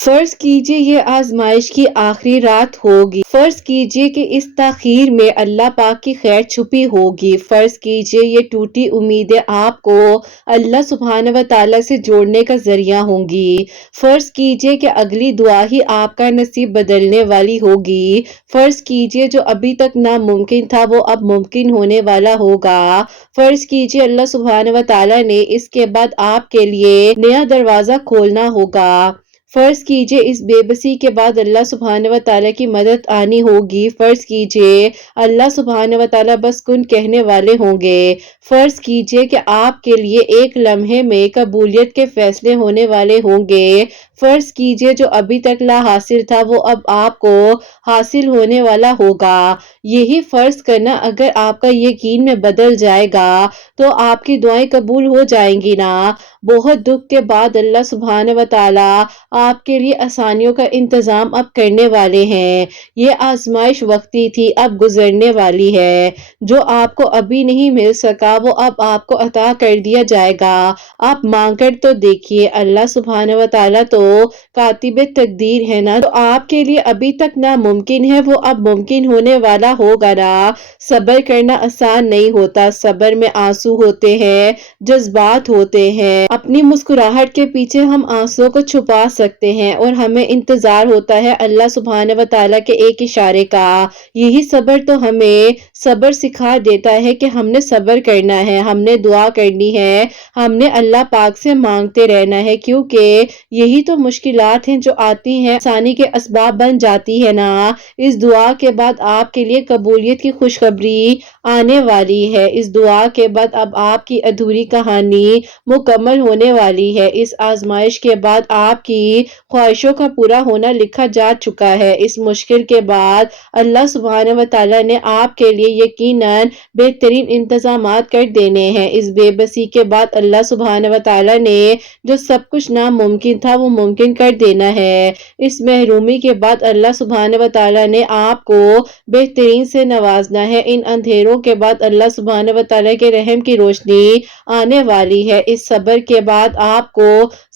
فرض کیجئے یہ آزمائش کی آخری رات ہوگی، فرض کیجئے کہ اس تاخیر میں اللہ پاک کی خیر چھپی ہوگی، فرض کیجئے یہ ٹوٹی امیدیں آپ کو اللہ سبحانہ و تعالیٰ سے جوڑنے کا ذریعہ ہوں گی، فرض کیجئے کہ اگلی دعا ہی آپ کا نصیب بدلنے والی ہوگی، فرض کیجئے جو ابھی تک ناممکن تھا وہ اب ممکن ہونے والا ہوگا، فرض کیجئے اللہ سبحانہ و تعالیٰ نے اس کے بعد آپ کے لیے نیا دروازہ کھولنا ہوگا، فرض کیجئے اس بے بسی کے بعد اللہ سبحانہ و تعالیٰ کی مدد آنی ہوگی، فرض کیجئے اللہ سبحانہ و تعالیٰ بس کن کہنے والے ہوں گے، فرض کیجئے کہ آپ کے لیے ایک لمحے میں قبولیت کے فیصلے ہونے والے ہوں گے، فرض کیجئے جو ابھی تک لا حاصل تھا وہ اب آپ کو حاصل ہونے والا ہوگا، یہی فرض کرنا اگر آپ کا یقین میں بدل جائے گا تو آپ کی دعائیں قبول ہو جائیں گی نا۔ بہت دکھ کے بعد اللہ سبحانہ و تعالیٰ آپ کے لیے آسانیوں کا انتظام اب کرنے والے ہیں، یہ آزمائش وقتی تھی اب گزرنے والی ہے، جو آپ کو ابھی نہیں مل سکا وہ اب آپ کو عطا کر دیا جائے گا، آپ مانگ کر تو دیکھیے، اللہ سبحانہ و تعالیٰ تو کاتب تقدیر ہے نا، تو آپ کے لیے ابھی تک ناممکن ہے وہ اب ممکن ہونے والا ہوگا نا۔ صبر کرنا آسان نہیں ہوتا، صبر میں آنسو ہوتے ہیں، جذبات ہوتے ہیں، اپنی مسکراہٹ کے پیچھے ہم آنسوؤں کو چھپا سکتے ہیں اور ہمیں انتظار ہوتا ہے اللہ سبحانہ و تعالیٰ کے ایک اشارے کا، یہی صبر تو ہمیں صبر سکھا دیتا ہے کہ ہم نے صبر کرنا ہے، ہم نے دعا کرنی ہے، ہم نے اللہ پاک سے مانگتے رہنا ہے، کیونکہ یہی تو مشکلات ہیں جو آتی ہیں آسانی کے اسباب بن جاتی ہے نا۔ اس دعا کے بعد آپ کے لیے قبولیت کی خوشخبری آنے والی ہے، اس دعا کے بعد اب آپ کی ادھوری کہانی مکمل ہونے والی ہے، اس آزمائش کے بعد آپ کی خواہشوں کا پورا ہونا لکھا جا چکا ہے، اس مشکل کے بعد اللہ سبحانہ و تعالیٰ نے آپ کے لیے یقیناً بہترین انتظامات کر دینے ہیں، اس بے بسی کے بعد اللہ سبحانہ و تعالیٰ نے جو سب کچھ ناممکن تھا وہ ممکن کر دینا ہے، اس محرومی کے بعد اللہ سبحانہ و تعالیٰ نے آپ کو بہترین سے نوازنا ہے، ان اندھیروں کے بعد اللہ سبحانہ و تعالیٰ کے رحم کی روشنی آنے والی ہے، اس صبر کے بعد آپ کو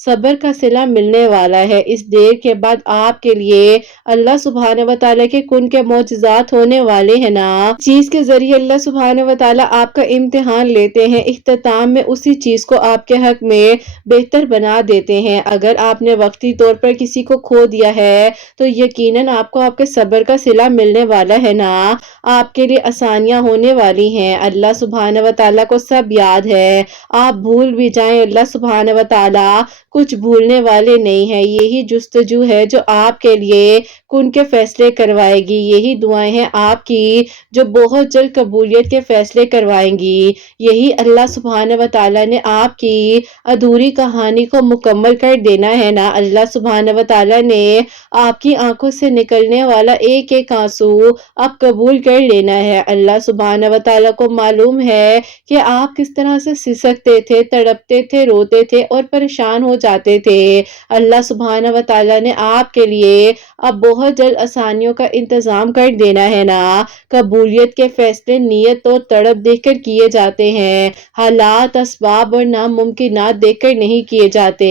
صبر کا صلہ ملنے والا ہے، اس دیر کے بعد آپ کے لیے اللہ سبحانہ و تعالیٰ کے کن کے معجزات ہونے والے ہیں نا، چیز کے ذریعے اللہ سبحانہ و تعالیٰ آپ کا امتحان لیتے ہیں، اختتام میں اسی چیز کو آپ کے حق میں بہتر بنا دیتے ہیں، اگر آپ نے وقتی طور پر کسی کو کھو دیا ہے تو یقیناً آپ کو آپ کے صبر کا صلہ ملنے والا ہے نا، آپ کے لیے آسانیاں ہونے والی ہیں، اللہ سبحانہ و تعالیٰ کو سب یاد ہے، آپ بھول بھی جائیں اللہ سبحانہ و تعالیٰ کچھ بھولنے والے نہیں ہیں، یہی جستجو ہے جو آپ کے لیے کن کے فیصلے کروائے گی، یہی دعائیں ہیں آپ کی جو بہت جلد قبولیت کے فیصلے کروائیں گی، یہی اللہ سبحانہ و تعالیٰ نے آپ کی ادھوری کہانی کو مکمل کر دینا ہے نا، اللہ سبحانہ و تعالیٰ نے آپ کی آنکھوں سے نکلنے والا ایک ایک آنسو اب قبول کر لینا ہے، اللہ سبحانہ و تعالیٰ کو معلوم ہے کہ آپ کس طرح سے سسکتے تھے، تڑپتے تھے، روتے تھے اور پریشان ہو جاتے تھے، اللہ سبحانہ و تعالیٰ نے آپ کے لیے اب بہت جلد آسانیوں کا انتظام کر دینا ہے نا، قبولیت کے فیصلے نیت اور تڑپ دیکھ کر کیے جاتے ہیں، حالات، اسباب اور ناممکنات دیکھ کر نہیں کیے جاتے،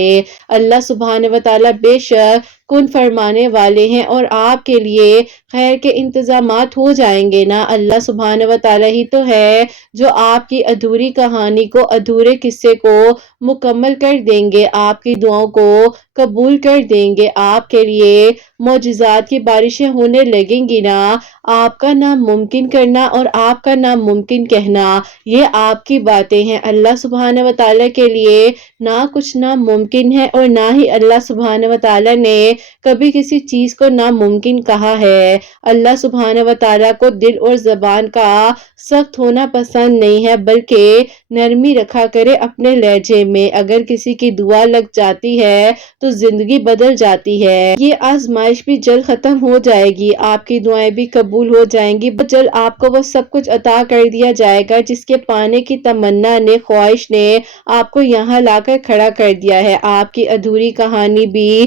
اللہ سبحانہ و تعالیٰ بے شک کن فرمانے والے ہیں اور آپ کے لیے خیر کے انتظامات ہو جائیں گے نا، اللہ سبحانہ و تعالیٰ ہی تو ہے جو آپ کی ادھوری کہانی کو، ادھورے قصے کو مکمل کر دیں گے، آپ کی دعاؤں کو قبول کر دیں گے، آپ کے لیے معجزات کی بارشیں ہونے لگیں گی نا، آپ کا ناممکن کرنا اور آپ کا ناممکن کہنا یہ آپ کی باتیں ہیں، اللہ سبحانہ و تعالیٰ کے لیے نہ کچھ ناممکن ہے اور نہ ہی اللہ سبحانہ و تعالیٰ نے کبھی کسی چیز کو ناممکن کہا ہے، اللہ سبحانہ و تعالیٰ کو دل اور زبان کا سخت ہونا پسند نہیں ہے بلکہ نرمی رکھا کرے اپنے لہجے میں، اگر کسی کی دعا لگ جاتی ہے تو زندگی بدل جاتی ہے، یہ آزمائش بھی جلد ختم ہو جائے گی، آپ کی دعائیں بھی قبول ہو جائیں گی، بہت جلد آپ کو وہ سب کچھ عطا کر دیا جائے گا جس کے پانے کی تمنا نے، خواہش نے آپ کو یہاں لا کر کھڑا کر دیا ہے، آپ کی ادھوری کہانی بھی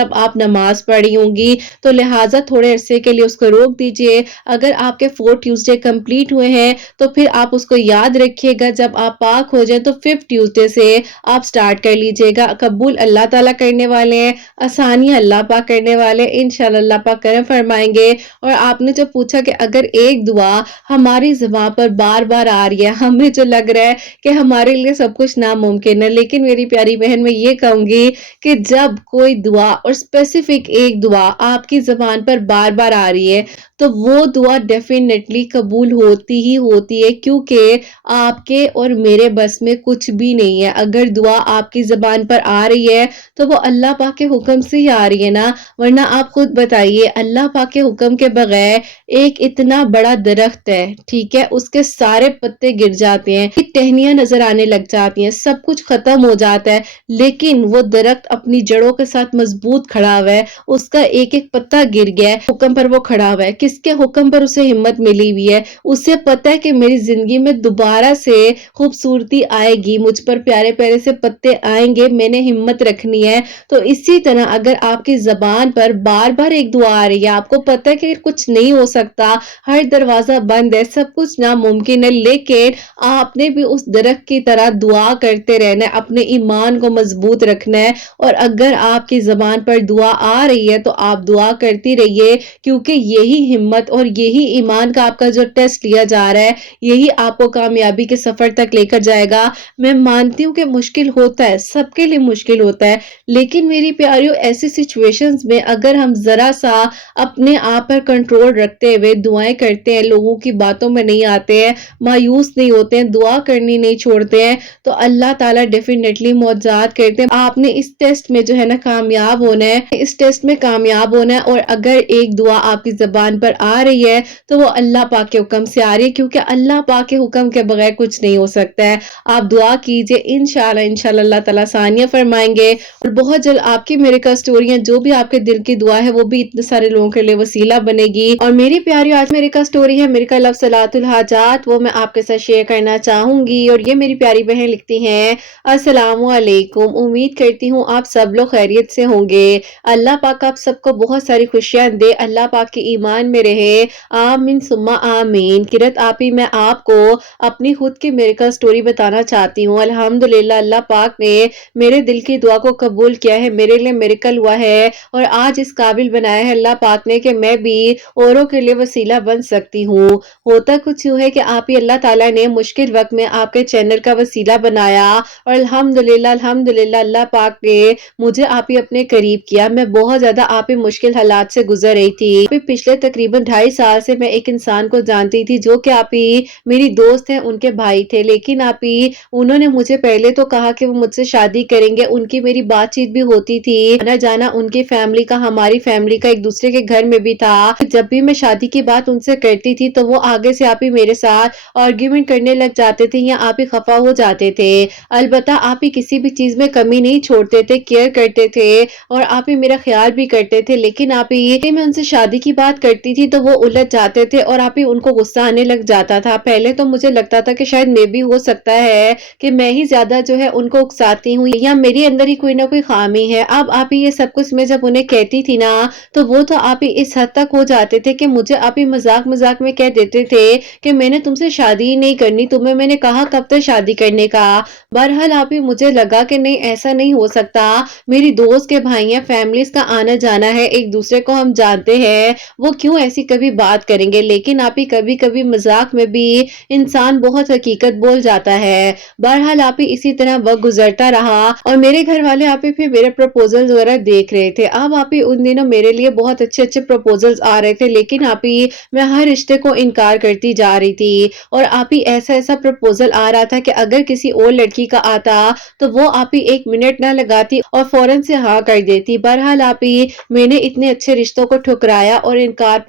جب آپ نماز پڑھی ہوں گی، تو لہٰذا تھوڑے عرصے کے لیے اس کو روک دیجئے۔ اگر آپ کے 4 ٹیوزڈے کمپلیٹ ہوئے ہیں تو پھر آپ اس کو یاد رکھیے گا، جب آپ پاک ہو جائیں تو 5 ٹیوزڈے سے آپ سٹارٹ کر لیجئے گا۔ قبول اللہ تعالیٰ کرنے والے ہیں، آسانی اللہ پاک کرنے والے، انشاءاللہ اللہ پاک کرم فرمائیں گے۔ اور آپ نے جو پوچھا کہ اگر ایک دعا ہماری زبان پر بار بار آ رہی ہے، ہمیں جو لگ رہا ہے کہ ہمارے لیے سب کچھ ناممکن ہے، لیکن میری پیاری بہن میں یہ کہوں گی کہ جب کوئی دعا اور اسپیسیفک ایک دعا آپ کی زبان پر بار بار آ رہی ہے تو وہ دعا ڈیفینیٹلی قبول ہوتی ہی ہوتی ہے، کیونکہ آپ کے اور میرے بس میں کچھ بھی نہیں ہے۔ اگر دعا آپ کی زبان پر آ رہی ہے تو وہ اللہ پاک کے حکم سے ہی آ رہی ہے نا، ورنہ آپ خود بتائیے اللہ پاک کے حکم کے بغیر ایک اتنا بڑا درخت ہے، ٹھیک ہے، اس کے سارے پتے گر جاتے ہیں، ٹہنیاں نظر آنے لگ جاتی ہیں، سب کچھ ختم ہو جاتا ہے، لیکن وہ درخت اپنی جڑوں کے ساتھ مضبوط کھڑا ہوا ہے، اس کا ایک ایک پتا گر گیا ہے، حکم پر وہ کھڑا ہوا ہے۔ کس کے حکم پر اسے ہمت ملی ہوئی ہے؟ اسے پتا ہے کہ میری زندگی میں دوبارہ سے خوبصورتی آئے گی، مجھ پر پیارے پیارے سے پتے آئیں گے، میں نے ہمت رکھنی ہے۔ تو اسی طرح اگر آپ کی زبان پر بار بار ایک دعا آ رہی ہے، آپ کو پتا ہے کہ کچھ نہیں ہو سکتا، ہر دروازہ بند ہے، سب کچھ ناممکن ہے، لیکن آپ نے بھی اس درخت کی طرح دعا کرتے رہنا ہے، اپنے ایمان کو مضبوط رکھنا ہے۔ اور اگر آپ کی زبان پر دعا آ رہی ہے تو آپ دعا کرتی رہیے، کیونکہ یہی ہمت اور یہی ایمان کا آپ کا جو ٹیسٹ لیا جا رہا ہے، یہی آپ کو کامیابی کے سفر تک لے کر جائے گا۔ میں مانتی ہوں کہ مشکل ہوتا ہے، سب کے لیے مشکل ہوتا ہے، لیکن میری پیاریوں ایسی سچویشنز میں اگر ہم ذرا سا اپنے آپ پر کنٹرول رکھتے ہوئے دعائیں کرتے ہیں، لوگوں کی باتوں میں نہیں آتے ہیں، مایوس نہیں ہوتے ہیں، دعا کرنی نہیں چھوڑتے ہیں، تو اللہ تعالیٰ ڈیفینیٹلی معجزات کرتے ہیں۔ آپ نے اس ٹیسٹ میں جو ہے نا کامیاب ہونا ہے، اس ٹیسٹ میں کامیاب ہونا ہے، اور اگر ایک دعا آپ کی زبان پر آ رہی ہے تو وہ اللہ پاک کے حکم سے آ رہی ہے، کیونکہ اللہ پاک کے حکم کے بغیر کچھ نہیں ہو سکتا ہے۔ آپ دعا کیجئے، انشاءاللہ اللہ تعالیٰ آسانیاں فرمائیں گے، اور بہت جلد آپ کی میریکل سٹوریاں، جو بھی آپ کے دل کی دعا ہے، وہ بھی اتنے سارے لوگوں کے لیے وسیلہ بنے گی۔ اور میری پیاری آج میریکل سٹوری ہے، میریکل آف صلاۃ الحاجات، وہ میں آپ کے ساتھ شیئر کرنا چاہوں گی۔ اور یہ میری پیاری بہن لکھتی ہیں، السلام علیکم، امید کرتی ہوں آپ سب لوگ خیریت سے ہوں گے۔ اللہ پاک آپ سب کو بہت ساری خوشیاں دے، اللہ پاک کی ایمان میں رہے، آمین ثم آمین۔ کرت آپ ہی میں آپ کو اپنی خود کی میریکل سٹوری بتانا چاہتی ہوں۔ الحمدللہ اللہ پاک نے میرے دل کی دعا کو قبول کیا ہے، میرے لیے میریکل ہوا ہے، اور آج اس قابل بنایا ہے اللہ پاک نے کہ میں بھی اوروں کے لیے وسیلہ بن سکتی ہوں۔ ہوتا کچھ یوں ہے کہ آپ ہی اللہ تعالیٰ نے مشکل وقت میں آپ کے چینل کا وسیلہ بنایا، اور الحمدللہ اللہ پاک نے مجھے آپ ہی اپنے قریب کیا۔ میں بہت زیادہ آپ ہی مشکل حالات سے گزر رہی تھی۔ پچھلے تقریباً 2.5 سال سے میں ایک انسان کو جانتی تھی جو کہ آپ ہی میری دوست ہیں، ان کے بھائی تھے، لیکن آپ ہی انہوں نے مجھے پہلے تو کہا کہ وہ مجھ سے شادی کریں گے، ان کی میری بات چیت بھی ہوتی تھی، آنا جانا ان کی فیملی کا ہماری فیملی کا ایک دوسرے کے گھر میں بھی تھا۔ جب بھی میں شادی کی بات ان سے کرتی تھی تو وہ آگے سے آپ ہی میرے ساتھ آرگیومنٹ کرنے لگ جاتے تھے یا آپ ہی خفا ہو جاتے تھے۔ البتہ آپ ہی کسی بھی چیز میں کمی نہیں چھوڑتے تھے، کیئر کرتے تھے، اور آپ ہی میرا خیال بھی کرتے تھے، لیکن آپ ہی میں ان سے شادی کی بات کرتی تھی تو وہ الجھ جاتے تھے، اور آپ ہی ان کو غصہ آنے لگ جاتا تھا۔ پہلے تو مجھے لگتا تھا کہ شاید میں بھی ہو سکتا ہے کہ میں ہی زیادہ جو ہے ان کو اکساتی ہوں، یا میرے اندر ہی کوئی نہ کوئی خامی ہے۔ اب آپ ہی یہ سب کچھ میں جب انہیں کہتی تھی نا تو وہ تو آپ ہی اس حد تک ہو جاتے تھے کہ مجھے آپ ہی مذاق میں کہہ دیتے تھے کہ میں نے تم سے شادی ہی نہیں کرنی، تمہیں میں نے کہا کب تک شادی کرنے کا۔ بہرحال آپ ہی مجھے لگا کہ نہیں، ایسا نہیں ہو سکتا، میری دوست کے بھائی ہیں، فیملیز کا آنا جانا ہے، ایک دوسرے کو ہم جانتے ہیں، وہ کیوں ایسی کبھی بات کریں گے۔ لیکن آپ ہی کبھی کبھی مذاق میں بھی انسان بہت حقیقت بول جاتا ہے۔ بہرحال آپ ہی اسی طرح وقت گزرتا رہا، اور میرے گھر والے آپ ہی پھر میرے پروپوزل وغیرہ دیکھ رہے تھے۔ اب آپ ہی ان دنوں میرے لیے بہت اچھے پروپوزلز آ رہے تھے، لیکن آپ ہی میں ہر رشتے کو انکار کرتی جا رہی تھی، اور آپ ہی ایسا پروپوزل آ رہا تھا کہ اگر کسی اور لڑکی کا آتا تو وہ آپ ہی 1 منٹ نہ لگاتی اور فوراً سے ہاں کر دیتی۔ بہرحال آپ ہی میں نے اتنے اچھے رشتوں کو ٹھکرایا اور انکار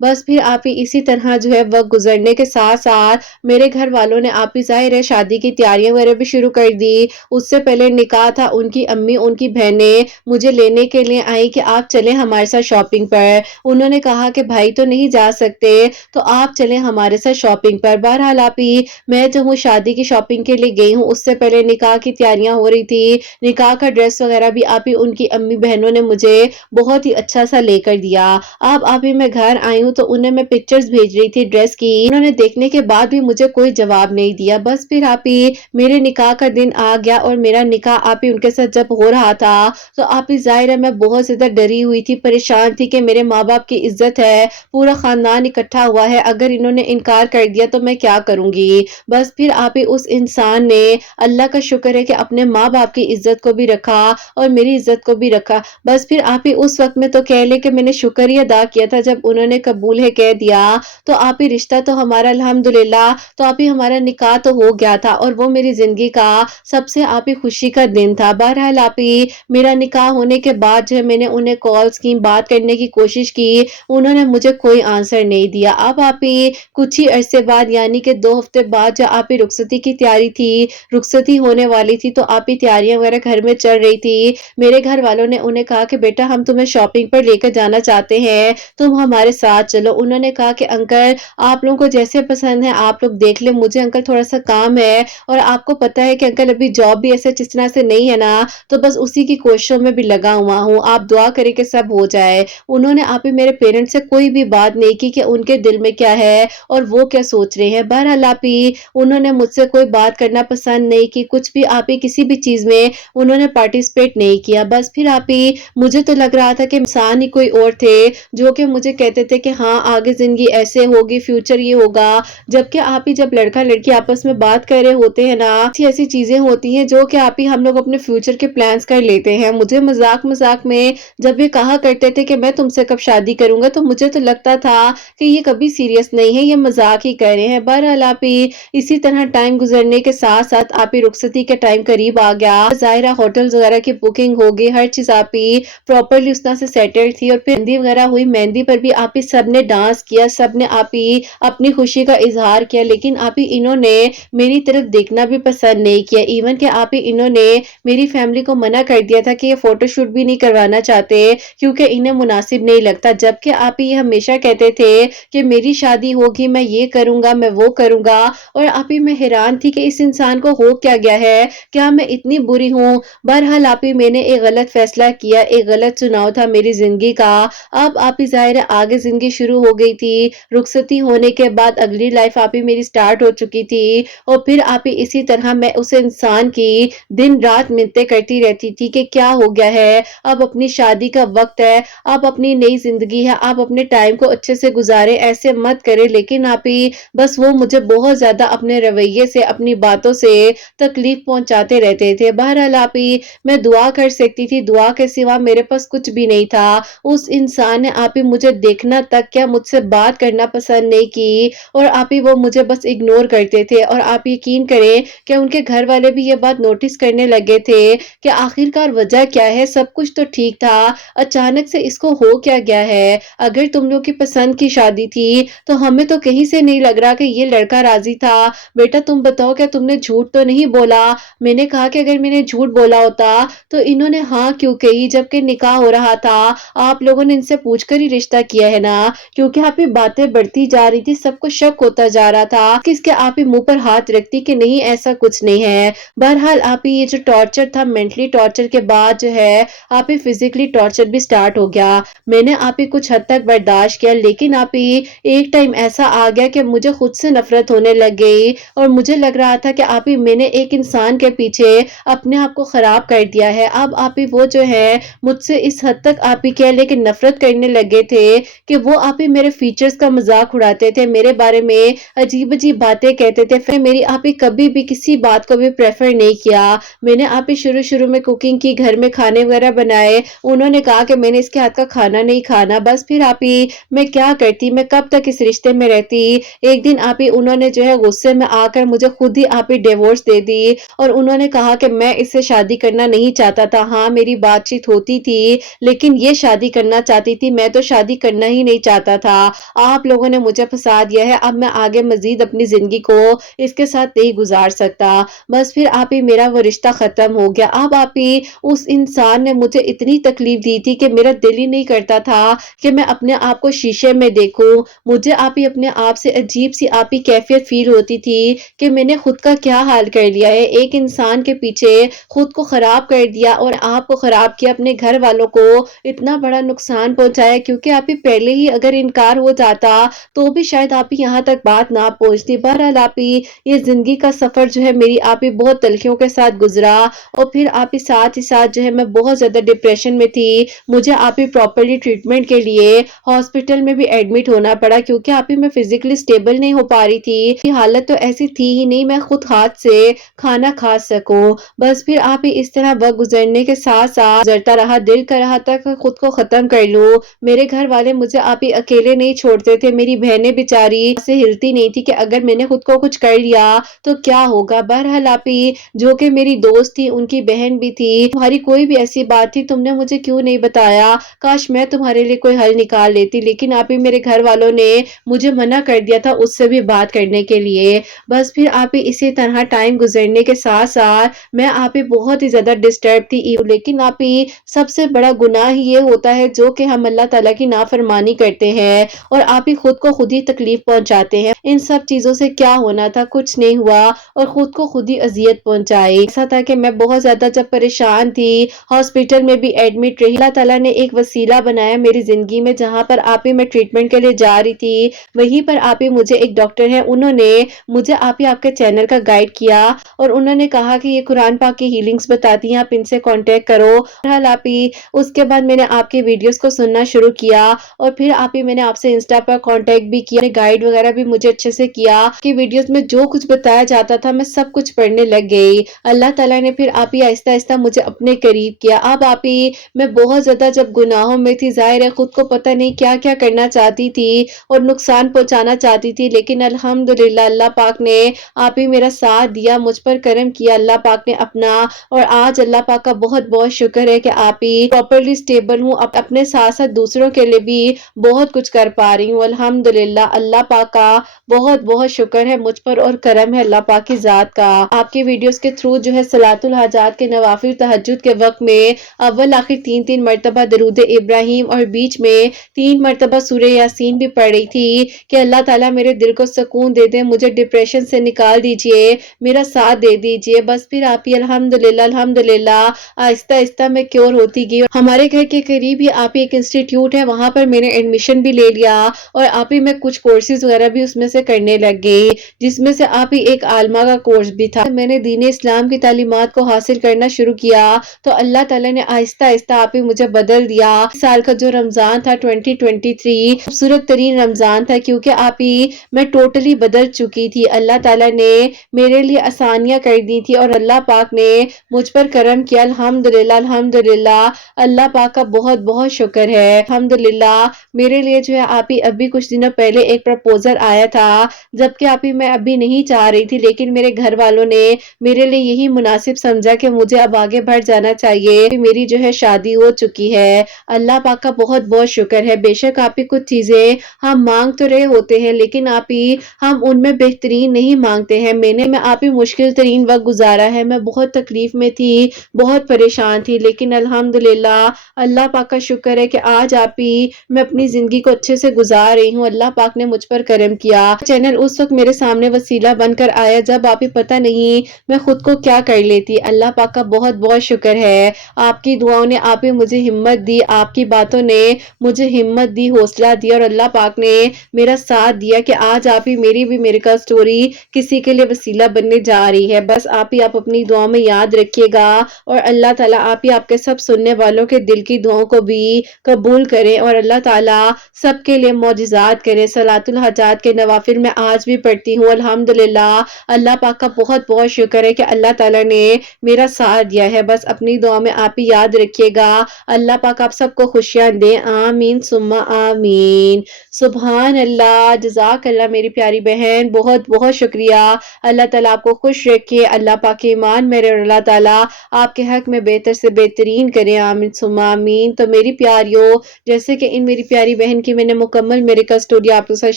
بس پھر آپ ہی اسی طرح جو ہے وقت گزرنے کے ساتھ ساتھ میرے گھر والوں نے آپ ہی ظاہر ہے شادی کی تیاریاں وغیرہ بھی شروع کر دی۔ اس سے پہلے نکاح تھا، ان کی امی ان کی بہنیں مجھے لینے کے لیے آئی کہ آپ چلیں ہمارے ساتھ شاپنگ پر۔ انہوں نے کہا کہ بھائی تو نہیں جا سکتے تو آپ چلیں ہمارے ساتھ شاپنگ پر۔ بہرحال آپ ہی میں جو ہوں شادی کی شاپنگ کے لیے گئی ہوں، اس سے پہلے نکاح کی تیاریاں ہو رہی تھی۔ نکاح کا ڈریس وغیرہ بھی آپ ہی ان کی امی بہنوں نے مجھے بہت ہی اچھا سا لے کر دیا۔ اب آپ ہی میں گھر آئی ہوں تو انہیں میں پکچرز بھیج رہی تھی ڈریس کی، انہوں نے دیکھنے کے بعد بھی مجھے کوئی جواب نہیں دیا۔ بس پھر آپ ہی میرے نکاح کا دن آ گیا اور میرا نکاح آپ ہی ان کے ساتھ جب ہو رہا تھا تو آپ ہی ظاہر ہے میں بہت زیادہ ڈری ہوئی تھی، پریشان تھی کہ میرے ماں باپ کی عزت ہے، پورا خاندان اکٹھا ہوا ہے، اگر انہوں نے انکار کر دیا تو میں کیا کروں گی۔ بس پھر آپ ہی اس انسان نے اللہ کا شکر ہے کہ اپنے ماں باپ کی عزت کو بھی رکھا اور میری عزت کو بھی رکھا۔ بس پھر آپ ہی اس وقت میں تو کہہ لے کہ میں نے شکر ہی ادا کیا تھا جب انہوں نے قبول ہے کہہ دیا، تو آپ ہی رشتہ تو ہمارا الحمدللہ، تو آپ ہی ہمارا نکاح تو ہو گیا تھا اور وہ میری زندگی کا سب سے آپ ہی خوشی کا دن تھا۔ بہرحال آپ ہی میرا نکاح ہونے کے بعد جو ہے میں نے انہیں کالز کی، بات کرنے کی کوشش کی، انہوں نے مجھے کوئی آنسر نہیں دیا۔ اب آپ ہی کچھ ہی عرصے بعد یعنی کہ 2 ہفتے بعد جو آپ ہی رخصتی کی تیاری تھی، رخصتی ہونے والی تھی، تو آپ ہی تیاریاں وغیرہ گھر میں چل رہی تھی۔ میرے گھر والوں نے انہیں کہا کہ بیٹا ہم تمہیں شاپنگ پر لے کر جانا چاہتے ہیں، تم ہمارے ساتھ چلو۔ انہوں نے کہا کہ انکل آپ لوگوں کو جیسے پسند ہے آپ لوگ دیکھ لیں، مجھے انکل تھوڑا سا کام ہے اور آپ کو پتا ہے کہ انکل ابھی جاب بھی ایسے جس طرح سے نہیں ہے نا، تو بس اسی کی کوششوں میں بھی لگا ہوا ہوں، آپ دعا کریں کہ سب ہو جائے۔ انہوں نے آپ ہی میرے پیرنٹس سے کوئی بھی بات نہیں کی کہ ان کے دل میں کیا ہے اور وہ کیا سوچ رہے ہیں۔ بہرحال آپ ہی انہوں نے مجھ سے کوئی بات کرنا پسند نہیں کی، کچھ بھی آپ ہی کسی بھی چیز میں انہوں نے پارٹیسپیٹ نہیں کیا۔ بس پھر آپ ہی مجھے تو لگ رہا تھا کہ انسان ہی کوئی اور تھے جو کہ مجھے کہتے تھے کہ ہاں آگے زندگی ایسے ہوگی، فیوچر یہ ہوگا، جبکہ آپ ہی جب لڑکا لڑکی آپس میں بات کر رہے ہوتے ہیں نا، ایسی چیزیں ہوتی ہیں جو کہ آپ ہی ہم لوگ اپنے فیوچر کے پلانز کر لیتے ہیں۔ مجھے مذاق میں جب یہ کہا کرتے تھے کہ میں تم سے کب شادی کروں گا، تو مجھے تو لگتا تھا کہ یہ کبھی سیریس نہیں ہے، یہ مذاق ہی کر رہے ہیں۔ بہرحال آپ ہی اسی طرح ٹائم گزرنے کے ساتھ ساتھ آپ ہی رخصتی کے ٹائم قریب آ گیا، ظاہرہ ہوٹلز وغیرہ کی بکنگ ہو گئی، ہر چیز آپ ہی پراپرلی اس طرح سے سیٹلڈ تھی، اور پھر مہندی وغیرہ ہوئی، مہندی پر بھی آپ ہی سب نے ڈانس کیا، سب نے آپ ہی اپنی خوشی کا اظہار کیا، لیکن آپ ہی انہوں نے میری طرف دیکھنا بھی پسند نہیں کیا، ایون کہ آپ ہی انہوں نے میری فیملی کو منع کر دیا تھا کہ یہ فوٹو شوٹ بھی نہیں کروانا چاہتے کیونکہ انہیں مناسب نہیں لگتا، جبکہ آپ ہی یہ ہمیشہ کہتے تھے کہ میری شادی ہوگی میں یہ کروں گا میں وہ کروں گا، اور آپ ہی میں حیران تھی کہ اس انسان کو ہو کیا گیا ہے، کیا میں اتنی بری ہوں۔ بہرحال آپ ہی میں نے ایک غلط فیصلہ کیا، ایک غلط چناؤ تھا میری زندگی کا۔ اب آپ ہی ظاہر ہے آگے زندگی شروع ہو گئی تھی، رخصتی ہونے کے بعد اگلی لائف آپ ہی میری سٹارٹ ہو چکی تھی، اور پھر آپ ہی اسی طرح میں اس انسان کی دن رات منتیں کرتی رہتی تھی کہ کیا ہو گیا ہے، اب اپنی شادی کا وقت ہے، اب اپنی نئی زندگی ہے، آپ اپنے ٹائم کو اچھے سے گزارے، ایسے مت کرے، لیکن آپ ہی بس وہ مجھے بہت زیادہ اپنے رویے سے اپنی باتوں سے تکلیف پہنچاتے رہتے تھے۔ بہرحال آپ ہی میں دعا کر سکتی تھی، دعا کے سوا میرے پاس کچھ بھی نہیں تھا۔ اس انسان نے آپ ہی مجھے دیکھنا تک کیا مجھ سے بات کرنا پسند نہیں کی، اور آپ ہی وہ مجھے بس اگنور کرتے تھے، اور آپ یقین کریں کہ ان کے گھر والے بھی یہ بات نوٹس کرنے لگے تھے کہ آخرکار وجہ کیا ہے، سب کچھ تو ٹھیک تھا، اچانک سے اس کو ہو کیا گیا ہے، اگر تم لوگ کی پسند کی شادی تھی تو ہمیں تو کہیں سے نہیں لگ رہا کہ یہ لڑکا راضی تھا، بیٹا تم بتاؤ کیا تم نے جھوٹ تو نہیں بولا۔ میں نے کہا کہ اگر میں نے جھوٹ بولا ہوتا تو انہوں نے ہاں کیوں کہی، جبکہ نکاح ہو رہا تھا، آپ لوگوں نے ان سے پوچھ کر ہی رشتہ کیا ہے نا، کیونکہ آپ ہی باتیں بڑھتی جا رہی تھی، سب کو شک ہوتا جا رہا تھا کس کے آپ ہی منہ پر ہاتھ رکھتی کہ نہیں ایسا کچھ نہیں ہے۔ بہرحال آپ ہی یہ جو ٹارچر تھا، مینٹلی ٹارچر کے بعد جو ہے آپ ہی فزیکلی ٹارچر بھی سٹارٹ ہو گیا۔ میں نے آپ ہی کچھ حد تک برداشت کیا، لیکن آپ ہی ایک ٹائم ایسا آ گیا کہ مجھے خود سے نفرت ہونے لگ گئی، اور مجھے لگ رہا تھا کہ آپ ہی میں نے ایک انسان کے پیچھے اپنے آپ کو خراب کر دیا ہے۔ اب آپ ہی وہ جو ہے مجھ سے اس حد تک آپ ہی کہہ لے کہ نفرت کرنے لگے تھے کہ وہ آپ ہی میرے فیچرز کا مذاق اڑاتے تھے، میرے بارے میں عجیب عجیب باتیں کہتے تھے، پھر میری آپ ہی کبھی بھی کسی بات کو بھی پریفر نہیں کیا۔ میں نے آپ ہی شروع میں کوکنگ کی، گھر میں کھانے وغیرہ بنائے، انہوں نے کہا کہ میں نے اس کے ہاتھ کا کھانا نہیں کھانا، بس پھر آپ ہی میں کیا کرتی، میں کب تک اس رشتے میں رہتی۔ ایک دن آپ ہی انہوں نے جو ہے غصے میں آ کر مجھے خود ہی آپ ہی ڈیورس دے دی، اور انہوں نے کہا کہ میں اس سے شادی کرنا نہیں چاہتا تھا، ہاں میری بات چیت ہوتی تھی لیکن یہ شادی کرنا چاہتی تھی، میں تو شادی کرنا ہی نہیں چاہتا تھا، آپ لوگوں نے مجھے پھنسا دیا ہے، اب میں آگے مزید اپنی زندگی کو اس کے ساتھ نہیں گزار سکتا۔ بس پھر آپ ہی میرا وہ رشتہ ختم ہو گیا۔ اب آپ ہی اس انسان نے مجھے اتنی تکلیف دی تھی کہ میرا دل ہی نہیں کرتا تھا کہ میں اپنے آپ کو شیشے میں دیکھوں۔ مجھے آپ ہی اپنے آپ سے عجیب سی آپ ہی کیفیت فیل ہوتی تھی کہ میں نے خود کا کیا حال کر لیا ہے، ایک انسان کے پیچھے خود کو خراب کر دیا اور آپ کو خراب کیا، اپنے گھر والوں کو اتنا بڑا نقصان پہنچایا، کیونکہ آپ ہی پہلے ہی اگر انکار ہو جاتا تو بھی شاید آپ ہی یہاں تک بات نہ پہنچتی۔ بہرحال آپ ہی یہ زندگی کا سفر جو ہے میری آپ ہی بہت تلخیوں کے ساتھ گزرا، اور پھر آپ ہی ساتھ جو ہے میں بہت زیادہ ڈپریشن میں تھی، مجھے آپ ہی پراپرلی ٹریٹمنٹ کے لیے ہاسپٹل میں بھی ایڈمٹ ہونا پڑا، کیونکہ آپ ہی میں فزیکلی سٹیبل نہیں ہو پا رہی تھی، حالت تو ایسی تھی ہی نہیں میں خود ہاتھ سے کھانا کھا سکوں۔ بس پھر آپ ہی اس طرح وقت گزرنے کے ساتھ ساتھ گزرتا رہا، دل کر رہا تھا کہ خود کو ختم کر لوں۔ میرے گھر والے مجھے آپ ہی اکیلے نہیں چھوڑتے تھے، میری بہنیں بیچاری سے ہلتی نہیں تھی کہ اگر میں نے خود کو کچھ کر لیا تو کیا ہوگا۔ بہرحال آپ ہی جو کہ میری دوست تھی، ان کی بہن بھی تھی، تمہاری کوئی بھی ایسی بات تھی تم نے مجھے کیوں نہیں بتایا، کاش میں تمہارے لیے کوئی حل نکال لیتی، لیکن آپ ہی میرے گھر والوں نے مجھے منع کر دیا تھا اس سے بھی بات کرنے کے لیے۔ بس پھر آپ ہی اسی طرح ٹائم گزرنے کے ساتھ ساتھ میں آپ ہی بہت ہی زیادہ ڈسٹرب تھی، لیکن آپ ہی سب سے بڑا گناہ یہ ہوتا ہے جو کہ ہم اللہ تعالیٰ کی نافرمانی کرتے ہیں اور آپ ہی خود کو خود ہی تکلیف پہنچاتے ہیں۔ ان سب چیزوں سے کیا ہونا تھا، کچھ نہیں ہوا اور خود کو خود ہی اذیت پہنچائی۔ ایسا تھا کہ میں بہت زیادہ جب پریشان تھی، ہاسپٹل میں بھی ایڈمٹ رہی، اللہ تعالیٰ نے ایک وسیلہ بنایا میری زندگی میں، جہاں پر آپ ہی میں ٹریٹمنٹ کے لیے جا رہی تھی، وہیں پر آپ ہی مجھے ایک ڈاکٹر ہے، انہوں نے مجھے آپ ہی آپ کے چینل کا گائیڈ کیا اور انہوں نے کہا کہ یہ قرآن پاک کی ہیلنگز بتاتی ہیں، آپ ان سے کانٹیکٹ کرو۔ بہرحال آپ ہی اس کے بعد میں نے آپ کی ویڈیوز کو سننا شروع کیا اور پھر آپ ہی میں نے آپ سے انسٹا پر کانٹیکٹ بھی کیا، گائیڈ وغیرہ بھی مجھے اچھے سے کیا کہ ویڈیوز میں جو کچھ بتایا جاتا تھا میں سب کچھ پڑھنے لگ گئی۔ اللہ تعالیٰ نے پھر آپ ہی آہستہ آہستہ مجھے اپنے قریب کیا۔ اب آپ ہی میں بہت زیادہ جب گناہوں میں تھی، ظاہر ہے خود کو پتہ نہیں کیا کیا کرنا چاہتی تھی اور نقصان پہنچانا چاہتی تھی، لیکن الحمدللہ اللہ پاک نے آپ ہی میرا ساتھ دیا، مجھ پر کرم کیا اللہ پاک نے اپنا، اور آج اللہ پاک کا بہت بہت شکر ہے کہ آپ ہی پراپرلی سٹیبل ہوں، اپنے ساتھ ساتھ دوسروں کے لیے بھی بہت کچھ کر پا رہی ہوں۔ الحمدللہ اللہ پاک کا بہت بہت شکر ہے مجھ پر اور کرم ہے اللہ پاک کی ذات کا۔ آپ کی ویڈیوز کے تھرو جو ہے صلاۃ الحاجات کے نوافل تہجد کے وقت میں اول آخر تین مرتبہ درود ابراہیم اور بیچ میں 3 مرتبہ سورہ یاسین بھی پڑھ رہی تھی کہ اللہ تعالیٰ میرے دل کو سکون دے دے، مجھے ڈپریشن سے نکال دیجئے، میرا ساتھ دے دیجئے۔ بس پھر آپ ہی الحمدللہ آہستہ آہستہ میں کیور ہوتی گئی۔ ہمارے گھر کے قریب ہی آپ ہی ایک انسٹیٹیوٹ ہے، وہاں پر میں نے ایڈمیشن بھی لے لیا اور آپ ہی میں کچھ کورسز وغیرہ بھی اس میں سے کرنے لگ گئی، جس میں سے آپ ہی ایک عالمہ کا کورس بھی تھا۔ میں نے دین اسلام کی تعلیمات کو حاصل کرنا شروع کیا تو اللہ تعالیٰ نے آہستہ آہستہ آپ ہی مجھے بدل دیا۔ اس سال کا جو رمضان تھا 2023 خوبصورت ترین رمضان تھا، کیونکہ آپ ہی میں ٹوٹلی بدل چکی تھی، اللہ تعالیٰ نے میرے لیے آسانیاں کر دی تھی اور اللہ پاک نے مجھ پر کرم کیا۔ الحمدللہ اللہ پاک کا بہت بہت شکر ہے۔ الحمدللہ میرے لیے جو ہے آپ ہی ابھی کچھ دنوں پہلے ایک پرپوزل آیا تھا، جبکہ آپ ہی میں ابھی نہیں چاہ رہی تھی، لیکن میرے گھر والوں نے میرے لیے یہی مناسب سمجھا کہ مجھے اب آگے بڑھ جانا چاہیے، میری جو ہے شادی ہو چکی ہے۔ اللہ پاک کا بہت بہت شکر ہے۔ بے شک آپ ہی کچھ چیزیں ہم مانگ تو رہے ہوتے ہیں، لیکن آپ ہی ہم ان میں بہترین نہیں مانگتے ہیں۔ میں آپ ہی مشکل ترین وقت گزارا ہے، میں بہت تکلیف میں تھی، بہت پریشان تھی، لیکن الحمدللہ اللہ پاک کا شکر ہے کہ آج آپ ہی میں اپنی زندگی کو اچھے سے گزار رہی ہوں۔ اللہ پاک نے مجھ پر کرم کیا۔ چینل اس وقت میرے سامنے وسیلہ بن کر آیا جب آپ ہی پتہ نہیں میں خود کو کیا کر لیتی۔ اللہ پاک کا بہت بہت شکر ہے، آپ کی دعاؤں نے آپ ہی مجھے ہمت دی، آپ کی باتوں نے مجھے ہمت دی، حوصلہ دیا، اور اللہ پاک نے میرا ساتھ دیا کہ آج آپ ہی میری بھی میریکل سٹوری کسی کے لیے وسیلہ بننے جا رہی ہے۔ بس آپ ہی آپ اپنی دعاؤں میں یاد رکھیے گا اور اللہ تعالیٰ آپ ہی آپ کے سب سننے والوں کے دل کی دعاؤں کو بھی قبول کرے اور اللہ تعالیٰ سب کے لیے معجزات کرے۔ صلاۃ الحاجات کے نوافل میں آج بھی پڑھتی ہوں الحمدللہ۔ اللہ پاک کا بہت بہت شکر ہے کہ اللہ تعالیٰ نے میرا ساتھ دیا ہے۔ بس اپنی دعا میں آپ ہی یاد رکھیے گا۔ اللہ پاک آپ سب کو خوشیاں دے، آمین ثم آمین۔ سبحان اللہ، جزاک اللہ میری پیاری بہن، بہت بہت شکریہ۔ اللہ تعالیٰ آپ کو خوش رکھے، اللہ پاک کے ایمان میرے اور اللہ تعالیٰ آپ کے حق میں بہتر سے بہترین کرے، آمین ثم آمین۔ تو میری پیاریوں بھائیوں، جیسے کہ ان میری پیاری بہن کی میں نے مکمل میریکل اسٹوری آپ کے ساتھ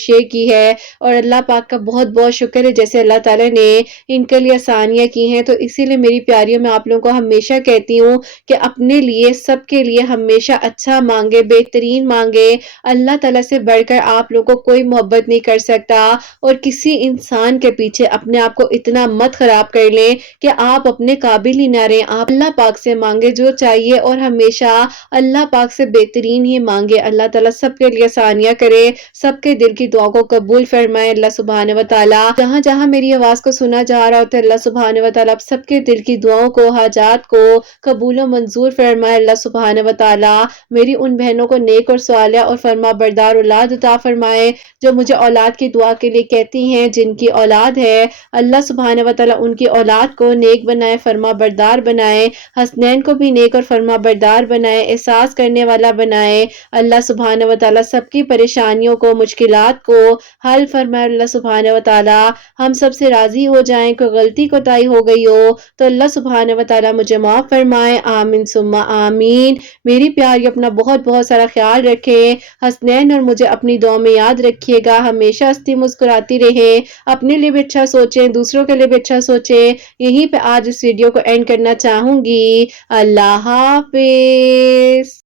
شیئر کی ہے، اور اللہ پاک کا بہت بہت شکر ہے جیسے اللہ تعالیٰ نے ان کے لیے آسانیاں کی ہیں۔ تو اسی لیے میری پیاریوں میں آپ لوگوں کو ہمیشہ کہتی ہوں کہ اپنے لیے، سب کے لیے ہمیشہ اچھا مانگے، بہترین مانگے۔ اللہ تعالیٰ سے بڑھ کر آپ لوگوں کو کوئی محبت نہیں کر سکتا، اور کسی انسان کے پیچھے اپنے آپ کو اتنا مت خراب کر لیں کہ آپ اپنے قابل ہی نہ رہیں۔ آپ اللہ پاک سے مانگے جو چاہیے، اور ہمیشہ اللہ پاک سے بہترین ہی مانگے۔ اللہ تعالیٰ سب کے لیے آسانیاں کرے، سب کے دل کی دعاؤں کو قبول فرمائے اللہ سبحانہ و تعالیٰ۔ جہاں جہاں میری آواز کو سنا جا رہا ہوتا ہے، اللہ سبحانہ و تعالیٰ سب کے دل کی دعاؤں کو، حاجات کو قبول و منظور فرمائے اللہ سبحانہ و تعالیٰ۔ میری ان بہنوں کو نیک اور صالحہ اور فرما بردار اولاد عطا فرمائے جو مجھے اولاد کی دعا کے لیے کہتی ہیں، جن کی اولاد ہے اللہ سبحانہ و تعالیٰ ان کی اولاد کو نیک بنائے، فرما بردار بنائے، حسنین کو بھی نیک اور فرما بردار بنائے، احساس کرنے والا بنائے۔ اللہ سبحانہ و تعالیٰ سب کی پریشانیوں کو، مشکلات کو حل فرمائے اللہ سبحانہ و تعالیٰ۔ ہم سب سے راضی ہو جائیں، کوئی غلطی کوتاہی ہو گئی ہو تو اللہ سبحانہ و تعالیٰ مجھے معاف فرمائے، آمین ثم آمین۔ میری پیاری اپنا بہت بہت سارا خیال رکھیں، حسنین اور مجھے اپنی دعا میں یاد رکھیے گا، ہمیشہ ہنستی مسکراتی رہیں، اپنے لیے بھی اچھا سوچیں، دوسروں کے لیے بھی اچھا سوچیں۔ یہیں پہ آج اس ویڈیو کو اینڈ کرنا چاہوں گی۔ اللہ حافظ۔